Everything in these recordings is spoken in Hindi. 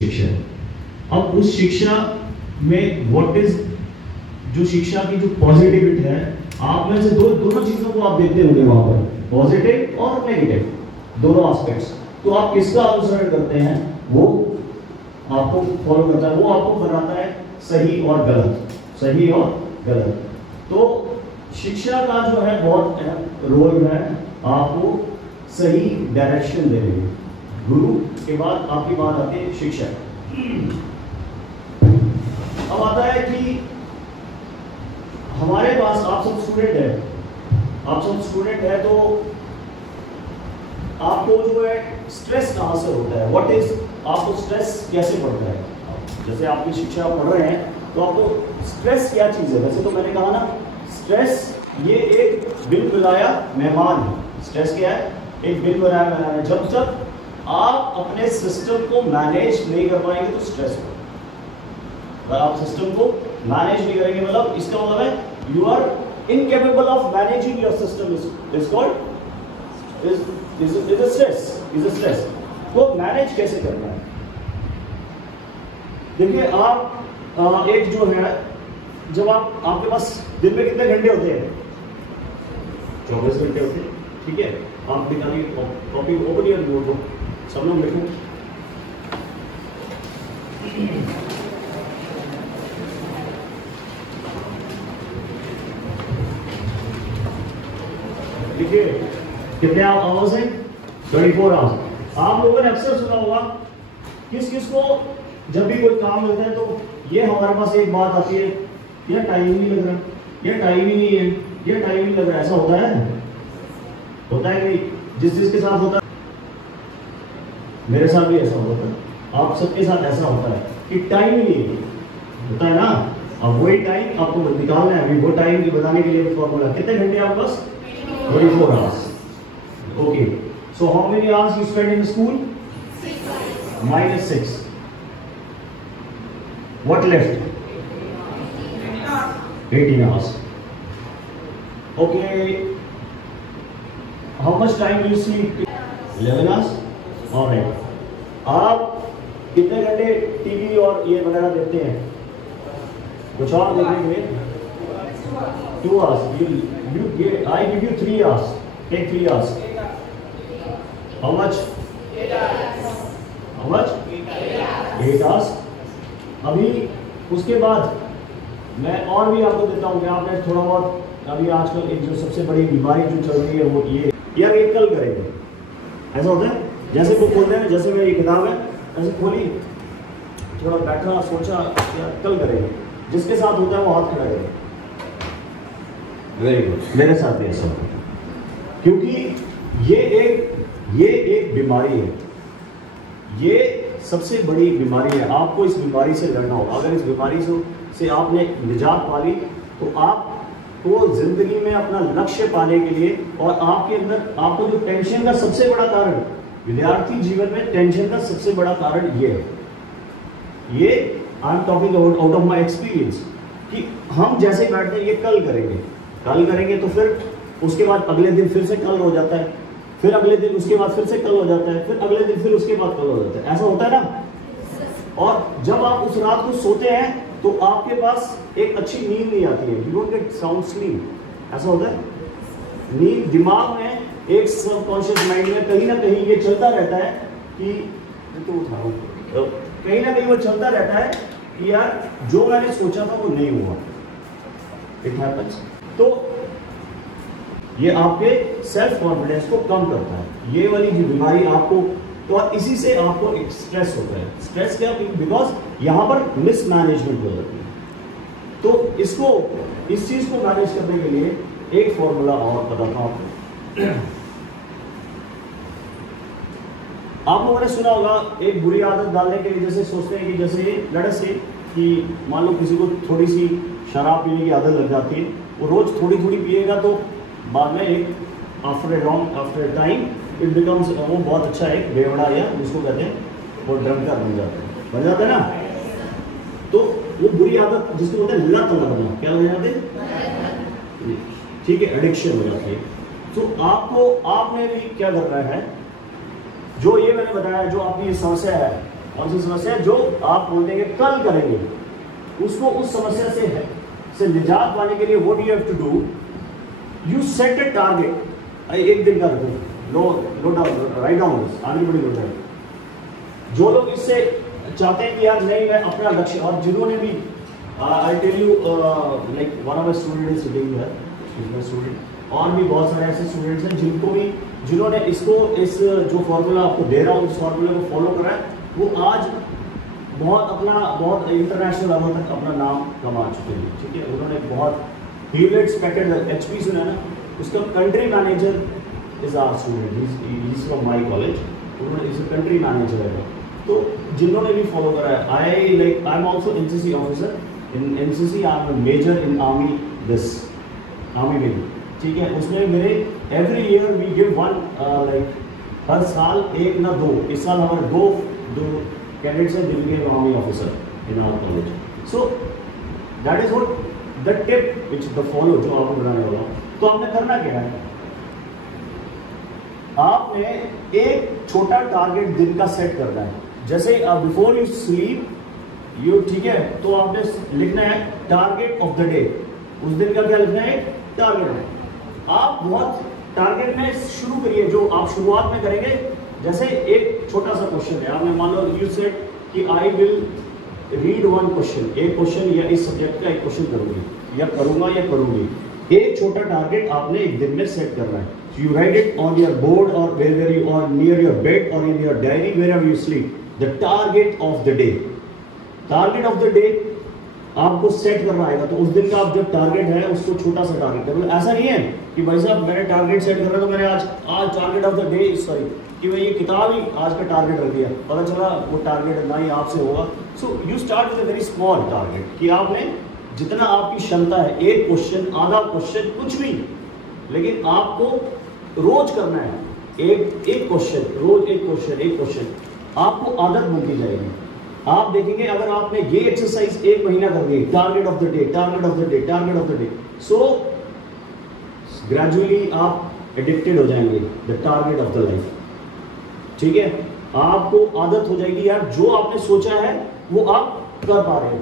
शिक्षा। अब उस शिक्षा में व्हाट इज जो शिक्षा की जो पॉजिटिविटी है, आप में से दोनों चीजों को आप देखते होंगे वहां पर, पॉजिटिव और नेगेटिव दोनों एस्पेक्ट्स। तो आप किसका अनुसरण करते हैं वो आपको फॉलो करता है, वो आपको बनाता है सही और गलत, सही और गलत। तो शिक्षा का जो है बहुत अहम रोल है आपको सही डायरेक्शन देने में। गुरु के बाद आपकी बात आती है शिक्षा। अब आता है कि हमारे पास आप सब स्टूडेंट है, तो आपको जो है स्ट्रेस कहां से होता है, व्हाट इज, आपको स्ट्रेस कैसे पड़ता है। जैसे आपकी शिक्षा पढ़ रहे हैं तो आपको स्ट्रेस क्या चीज है। वैसे तो मैंने कहा ना, स्ट्रेस ये एक बिल बुलाया मेहमान है। स्ट्रेस क्या है? एक बिल बुलाया मेहमान है। जब तक आप अपने सिस्टम को मैनेज नहीं कर पाएंगे तो स्ट्रेस होगा। अगर आप सिस्टम को मैनेज नहीं करेंगे, मतलब इसका मतलब है you are incapable of managing your system, is called is a stress. को मैनेज कैसे करना है? देखिए आप एक जो है, जब आपके पास दिन में कितने घंटे होते हैं? 24 घंटे होते हैं, ठीक है। आप दिखाइए कॉपी ओपन या बोर्ड को, सब लोग लिखो। देखिए कितने आवर्स हैं? 24 आवर्स। आप लोगों ने अक्सर सुना होगा किस को जब भी कोई काम मिलता है तो ये हमारे पास एक बात आती है, ये टाइम ही नहीं लग रहा, ये टाइम ही नहीं है, ये टाइम ही नहीं लग रहा। ऐसा होता है कि जिस के साथ होता है, मेरे साथ भी ऐसा होता है, आप सबके साथ ऐसा होता है कि टाइम ही नहीं होता है ना। अब वही टाइम आपको निकालना है। अभी वो टाइम की बताने के लिए फॉर्मूला, कितने घंटे आपके पास? 24 hours. Okay, so how many hours you spend in school? -6. What left? 18 hours. Okay. How much time do you sleep? 11 hours. All right. आप कितने घंटे टीवी और ये वगैरह देखते हैं? कुछ और देखने के लिए? 2 hours. I give you 3 hours. Take 3 hours. How much? 8 hours. How much? 8 hours. अभी उसके बाद मैं और भी आपको देता हूँ कि आपने थोड़ा बहुत, अभी आजकल एक जो सबसे बड़ी बीमारी जो चल रही है वो ये यार, ये कल करेंगे। ऐसा होता है जैसे वो बोलते हैं, जैसे मेरी किताब है ऐसे खोली, थोड़ा बैठा सोचा यार कल करेंगे, जिसके साथ होता है वो हाथ खड़ा करें। वेरी गुड, मेरे साथ भी ऐसा होता है, क्योंकि ये एक बीमारी है, ये सबसे बड़ी बीमारी है। आपको इस बीमारी से लड़ना होगा। अगर इस बीमारी से आपने निजात पा ली तो आपको जिंदगी में अपना लक्ष्य पाने के लिए, और आपके अंदर आपको जो टेंशन का सबसे बड़ा कारण, विद्यार्थी जीवन में टेंशन का सबसे बड़ा कारण ये है, ये I am talking out of my experience, कि हम जैसे बैठते हैं ये कल करेंगे तो फिर उसके बाद अगले दिन फिर से कल हो जाता है, फिर अगले दिन उसके बाद फिर से कल हो जाता है, फिर अगले दिन फिर उसके बाद कल हो जाता है। ऐसा होता है ना। और जब आप उस रात को सोते हैं तो आपके पास एक अच्छी नींद नहीं आती है, you don't get sound sleep. ऐसा होता है। नींद दिमाग में, एक सबकॉन्शियस माइंड में कहीं ना कहीं ये चलता रहता है कि कहीं ना कहीं वो चलता रहता है कि यार जो मैंने सोचा था वो नहीं हुआ। It happens. तो ये आपके सेल्फ कॉन्फिडेंस को कम करता है, ये वाली जो बीमारी आपको, तो और इसी से आपको एक स्ट्रेस होता है। स्ट्रेस क्या? बिकॉज यहां पर मिसमैनेजमेंट हो जाती है। तो इस चीज को मैनेज करने के लिए एक फॉर्मूला और बताता हूं आपको। आप लोगों ने सुना होगा एक बुरी आदत डालने के लिए, जैसे सोचते हैं कि जैसे लेट्स से कि मान लो किसी को थोड़ी सी शराब पीने की आदत लग जाती है, वो रोज थोड़ी पिएगा तो बाद में एक आफ्टर टाइम इट बिकम्स, वो बहुत अच्छा एक बेवड़ा, या उसको कहते हैं वो ड्रंकर बन जाता है ना। तो वो बुरी आदत जिसको बोलते हैं लत लगना, क्या हो जाते हैं, ठीक है, एडिक्शन हो जाती है। तो आपने भी क्या करना है, जो ये मैंने बताया, जो आपकी ये समस्या है, कौन सी समस्या जो आप बोलते हैं कि कल करेंगे, उसको उस समस्या से निजात पाने के लिए what you have to do, you set a target. एक दिन का रखो, नो डाउन, राइट डाउन, आगे बड़ी हो जाए। जो लोग इससे चाहते हैं कि यार नहीं मैं अपना लक्ष्य, और जिन्होंने भी I tell you like one of my student is sitting here, my student, और भी बहुत सारे ऐसे स्टूडेंट्स हैं जिन्होंने इसको, इस जो फॉर्मूला आपको दे रहा हूँ, उस फॉर्मूले को फॉलो करा है, वो आज बहुत इंटरनेशनल लेवल तक अपना नाम कमा चुके हैं। ठीक है, उन्होंने बहुत हीलेट्स पैकेट HP सुना है ना, उसका country manager is our student, he is from my college, उन्होंने इज कंट्री मैनेजर है। तो जिन्होंने भी फॉलो करा है, I am also NCC officer, in NCC I am major in army में, ठीक है। उसमें मेरे every year we give one, like हर साल एक ना दो, इस साल हमारे दो कैंडिडेट्स हैं जिनके army officer in our college. So that is what the tip which the follow, जो आपको बनाने वाला हूँ। तो आपने करना क्या है, आपने एक छोटा टारगेट दिन का सेट करना है। जैसे बिफोर यू स्लीप यू, ठीक है, तो आपने लिखना है टारगेट ऑफ द डे। उस दिन का क्या लिखना है, टारगेट है। आप बहुत टारगेट में शुरू करिए, जो आप शुरुआत में करेंगे। जैसे एक छोटा सा क्वेश्चन है, आपने मान लो यू सेड कि I will read one question, एक क्वेश्चन या इस सब्जेक्ट का एक क्वेश्चन करूंगी या करूंगा या करूंगी। एक छोटा टारगेट आपने एक दिन में सेट करना है। You write it on your board or wherever you are, near your bed or in your diary, wherever you sleep. The target of the day. Target of the day आपको सेट करना आएगा। तो उस दिन का आप जब टारगेट है उसको छोटा सा टारगेट है। मतलब ऐसा नहीं है कि भाई साहब मैंने टारगेट सेट कर रहा, तो मैंने आज target of the day, sorry, कि मैं ये किताब ही आज का टारगेट रख दिया, पता चला वो टारगेट ना ही आपसे होगा। So you start with a very small target, कि आपने जितना आपकी क्षमता है, एक क्वेश्चन, आधा क्वेश्चन, कुछ भी, लेकिन आपको रोज करना है। एक क्वेश्चन, रोज एक क्वेश्चन, आपको आदत बनती जाएगी। आप देखेंगे अगर आपने ये एक्सरसाइज एक महीना कर दी, target of the day, target of the day, target of the day, so gradually आप एडिक्टेड हो जाएंगे the target of the life. ठीक है, आपको आदत हो जाएगी यार, जो आपने सोचा है वो आप कर पा रहे हो।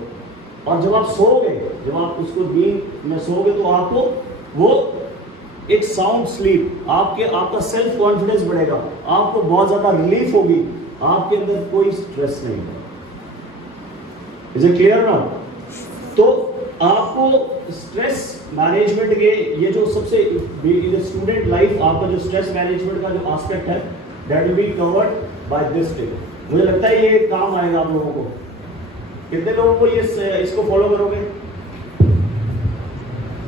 और जब आप सोओगे, जब आप उसको नींद में सोओगे, तो आपको वो एक साउंड स्लीप, आपका सेल्फ कॉन्फिडेंस बढ़ेगा, आपको बहुत ज्यादा रिलीफ होगी, आपके अंदर कोई स्ट्रेस नहीं है। Is it clear now? तो आपको स्ट्रेस मैनेजमेंट के ये जो सबसे स्टूडेंट लाइफ, आपका जो स्ट्रेस मैनेजमेंट का जो एस्पेक्ट है, that will be covered by this tip. मुझे लगता है ये काम आएगा आप लोगों को। कितने लोगों को ये इसको फॉलो करोगे?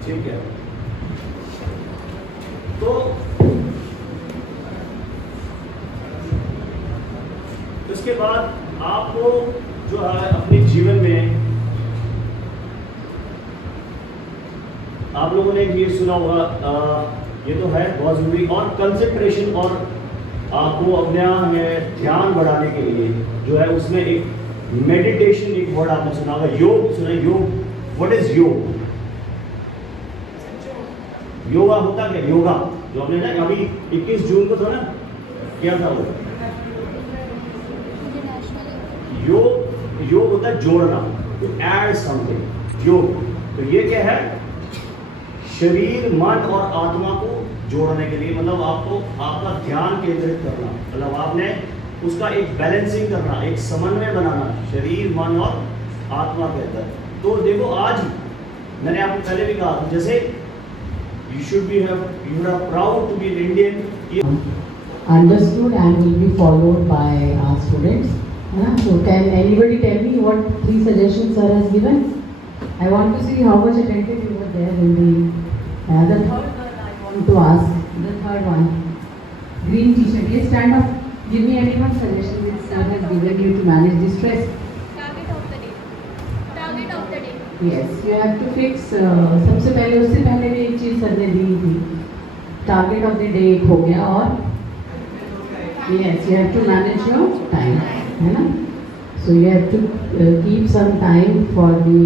ठीक है, तो इसके बाद आपको जो है अपने जीवन में, आप लोगों ने ये सुना होगा, ये तो है बहुत जरूरी, और कंसंट्रेशन, और आपको अपने ध्यान बढ़ाने के लिए जो है उसमें एक मेडिटेशन, एक वर्ड आपने सुना होगा, योग सुना है? योग, व्हाट इज योग? योगा होता क्या? योगा जो हमने ना अभी 21 जून को था ना, क्या था वो? योग होता है जोड़ना, टू ऐड समथिंग। योग, तो ये क्या है? शरीर, मन और आत्मा को जोड़ने के लिए, मतलब आपको आपका ध्यान केंद्रित करना, मतलब आपने उसका एक बैलेंसिंग करना, एक समन्वय बनाना, शरीर, मन और आत्मा के अंदर। तो देखो, आज मैंने आपको पहले भी कहा, जैसे you should be you are proud to be an Indian. Understood and will be followed by our students. So can anybody tell me what 3 suggestions sir has given? I want to see how much attentive you were there in the third one. I want to ask the third one. Green t-shirt. Yes, stand up. Give me any one suggestion which sir has given you to manage the stress. Target of the day. Target of the day. Yes, you have to fix. सबसे पहले, उससे पहले भी एक चीज़ सर ने दी थी, टारगेट ऑफ द डे एक हो गया, और yes, you have to manage your time, है ना? So you have to keep some time for the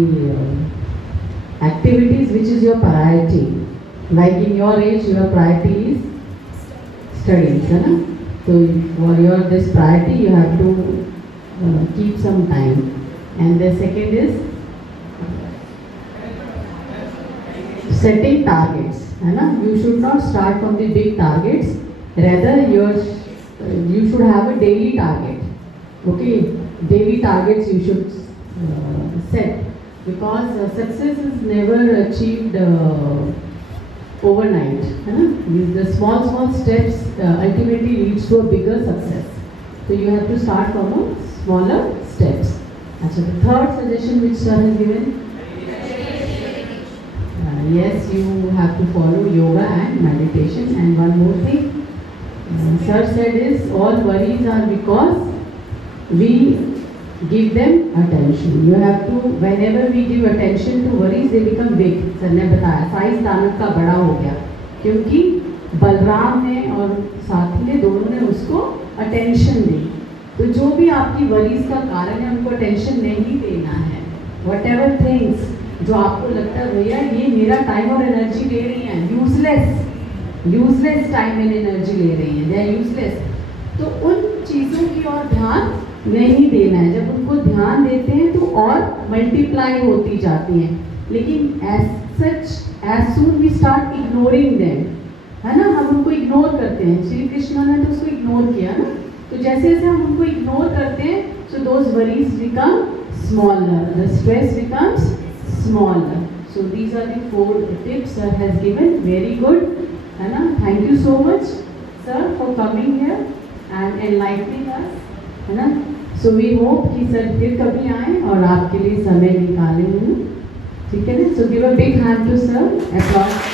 activities which is your priority. Like in your age, your priority is studies, है ना? So for your this priority, you have to keep some time. And the second is setting targets, है ना? You should not start from the big targets. Rather, you should have a daily target. Okay, daily targets you should set, because success is never achieved overnight, है ना? The small steps ultimately leads to a bigger success. So you have to start from a smaller steps. अच्छा, the third suggestion which sir has given, yes, you have to follow yoga and meditation. And one more thing, sir said is all worries are because we give them attention. You have to, whenever we give attention to worries, they become big. Sir ने बताया साइज दानव का बड़ा हो गया, क्योंकि बलराम ने और साथी ने दोनों ने उसको अटेंशन दी. तो जो भी आपकी वरीज का कारण है उनको अटेंशन नहीं देना है. Whatever things जो आपको लगता है भैया ये मेरा टाइम और एनर्जी ले रही है, यूजलेस टाइम एंड एनर्जी ले रही है, दे आर यूजलेस, तो उन चीज़ों की ओर ध्यान नहीं देना है. जब उनको ध्यान देते हैं तो और मल्टीप्लाई होती जाती हैं. लेकिन as soon we start ignoring them, है ना? हम उनको इग्नोर करते हैं. श्री कृष्ण ने तो उसको इग्नोर किया ना. तो जैसे जैसे हम उनको इग्नोर करते हैं, so those worries become smaller, the stress becomes smaller. So these are the 4 tips sir has given. Very good, है ना? Thank you so much sir for coming here and enlightening us, है ना? सो वी होप कि सर फिर कभी आए और आपके लिए समय निकालेंगे, ठीक है ना? So give a big hand to sir. Applause.